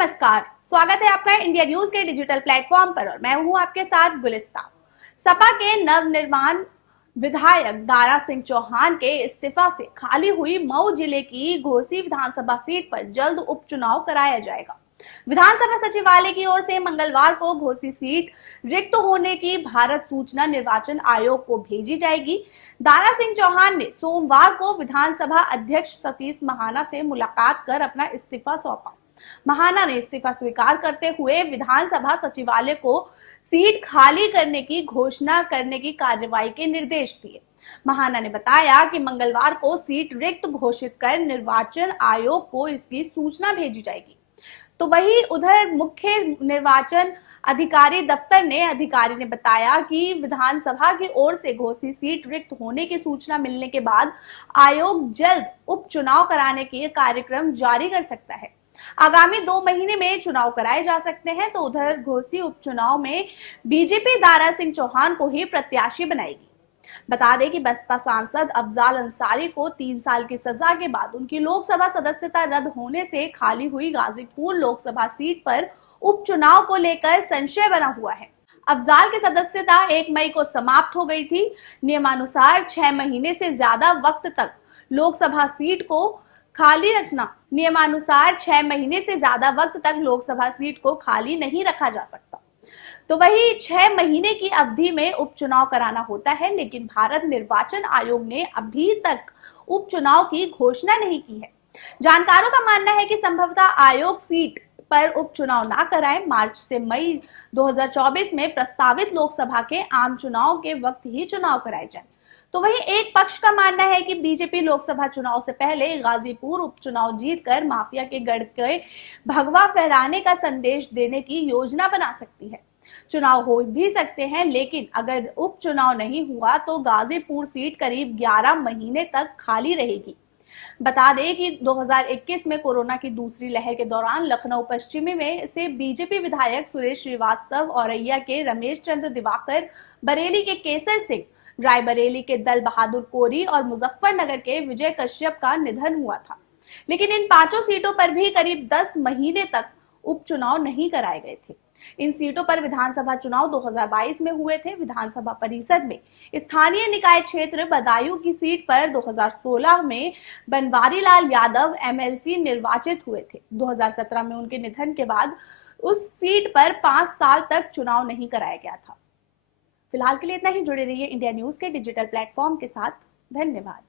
नमस्कार, स्वागत है आपका इंडिया न्यूज के डिजिटल प्लेटफॉर्म पर और मैं हूं आपके साथ गुलिस्ता। सपा के नवनिर्माण विधायक दारा सिंह चौहान के इस्तीफा से खाली हुई मऊ जिले की घोसी विधानसभा सीट पर जल्द उपचुनाव कराया जाएगा। विधानसभा सचिवालय की ओर से मंगलवार को घोसी सीट रिक्त होने की भारत सूचना निर्वाचन आयोग को भेजी जाएगी। दारा सिंह चौहान ने सोमवार को विधानसभा अध्यक्ष सतीश महाना से मुलाकात कर अपना इस्तीफा सौंपा। महाना ने इस्तीफा स्वीकार करते हुए विधानसभा सचिवालय को सीट खाली करने की घोषणा करने की कार्रवाई के निर्देश दिए। महाना ने बताया कि मंगलवार को सीट रिक्त घोषित कर निर्वाचन आयोग को इसकी सूचना भेजी जाएगी। तो वही उधर मुख्य निर्वाचन अधिकारी दफ्तर ने अधिकारी ने बताया कि विधानसभा की ओर से घोसी सीट रिक्त होने की सूचना मिलने के बाद आयोग जल्द उपचुनाव कराने के कार्यक्रम जारी कर सकता है। आगामी 2 महीने में चुनाव कराए जा सकते हैं। तो उधर घोसी उपचुनाव में बीजेपी दारा सिंह चौहान को ही प्रत्याशी बनाएगी। बता दें कि बसपा सांसद अफजाल अंसारी को 3 साल की सजा के बाद उनकी लोकसभा सदस्यता रद्द होने से खाली हुई गाजीपुर लोकसभा सीट पर उपचुनाव को लेकर संशय बना हुआ है। अफजाल की सदस्यता 1 मई को समाप्त हो गई थी। नियमानुसार 6 महीने से ज्यादा वक्त तक लोकसभा सीट को खाली रखना नियमानुसार 6 महीने से ज्यादा वक्त तक लोकसभा सीट को खाली नहीं रखा जा सकता। तो वही 6 महीने की अवधि में उपचुनाव कराना होता है, लेकिन भारत निर्वाचन आयोग ने अभी तक उपचुनाव की घोषणा नहीं की है। जानकारों का मानना है कि संभवतः आयोग सीट पर उपचुनाव ना कराए। मार्च से मई 2024 में प्रस्तावित लोकसभा के आम चुनाव के वक्त ही चुनाव कराए जाए। तो वहीं एक पक्ष का मानना है कि बीजेपी लोकसभा चुनाव से पहले गाजीपुर उपचुनाव जीतकर माफिया के गढ़ के भगवा फहराने का संदेश देने की योजना बना सकती है। चुनाव हो भी सकते हैं, लेकिन अगर उपचुनाव नहीं हुआ तो गाजीपुर सीट करीब 11 महीने तक खाली रहेगी। बता दें कि 2021 में कोरोना की दूसरी लहर के दौरान लखनऊ पश्चिमी में से बीजेपी विधायक सुरेश श्रीवास्तव, औरैया के रमेश चंद्र दिवाकर, बरेली के केसर सिंह, रायबरेली के दल बहादुर कोरी और मुजफ्फरनगर के विजय कश्यप का निधन हुआ था। लेकिन इन 5 सीटों पर भी करीब 10 महीने तक उपचुनाव नहीं कराए गए थे। इन सीटों पर विधानसभा चुनाव 2022 में हुए थे। विधानसभा परिषद में स्थानीय निकाय क्षेत्र बदायूं की सीट पर 2016 में बनवारी लाल यादव एमएलसी निर्वाचित हुए थे। 2017 में उनके निधन के बाद उस सीट पर 5 साल तक चुनाव नहीं कराया गया था। फिलहाल के लिए इतना ही। जुड़े रहिए इंडिया न्यूज के डिजिटल प्लेटफॉर्म के साथ। धन्यवाद।